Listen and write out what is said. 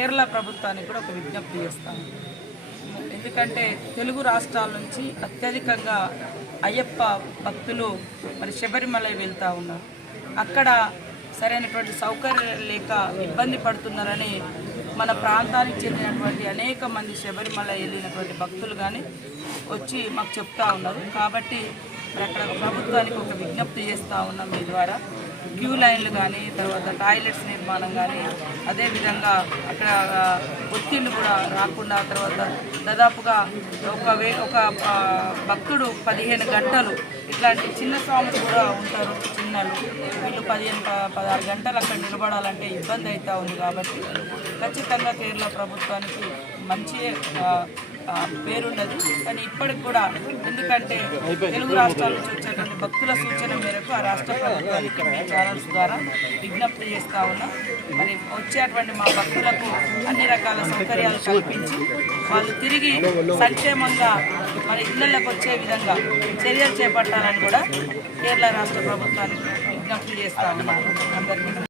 కేరళ ప్రభుత్వానికి కూడా ఒక విజ్ఞప్తి చేస్తాను. ఎందుకంటే తెలుగు రాష్ట్రాల నుంచి అత్యధికంగా అయ్యప్ప భక్తులు మరి శబరిమల వెళ్తూ ఉన్నారు. అక్కడ సరైనటువంటి సౌకర్యాలు లేక ఇబ్బంది పడుతున్నారని మన ప్రాంతానికి చెందినటువంటి అనేక మంది శబరిమల వెళ్ళినటువంటి భక్తులు కానీ వచ్చి మాకు చెప్తా ఉన్నారు. కాబట్టి మరి అక్కడ ప్రభుత్వానికి ఒక విజ్ఞప్తి చేస్తూ ఉన్నాం మీ ద్వారా. క్యూ లైన్లు కానీ తర్వాత టాయిలెట్స్ నిర్మాణం కానీ అదేవిధంగా అక్కడ ఒత్తిళ్ళు కూడా రాకుండా తర్వాత దాదాపుగా ఒక వే ఒక భక్తుడు పదిహేను గంటలు ఇట్లాంటి చిన్న స్వాములు కూడా ఉంటారు చిన్నలు. వీళ్ళు పదిహేను పదహారు గంటలు అక్కడ నిలబడాలంటే ఇబ్బంది అవుతూ ఉంది కాబట్టి ఖచ్చితంగా కేరళ ప్రభుత్వానికి మంచి పేరున్నది. కానీ ఇప్పటికి కూడా ఎందుకంటే తెలుగు రాష్ట్రాల నుంచి వచ్చేటువంటి భక్తుల సూచన మేరకు ఆ రాష్ట్ర ప్రభుత్వానికి మీ ఛానల్స్ ద్వారా విజ్ఞప్తి చేస్తా ఉన్నాం. మరి వచ్చేటువంటి మా భక్తులకు అన్ని రకాల సౌకర్యాలు కల్పించి వాళ్ళు తిరిగి సంక్షేమంగా మరి ఇళ్ళలోకి వచ్చే విధంగా చర్యలు చేపట్టాలని కూడా కేరళ రాష్ట్ర ప్రభుత్వానికి విజ్ఞప్తి చేస్తా ఉన్నాను అందరికీ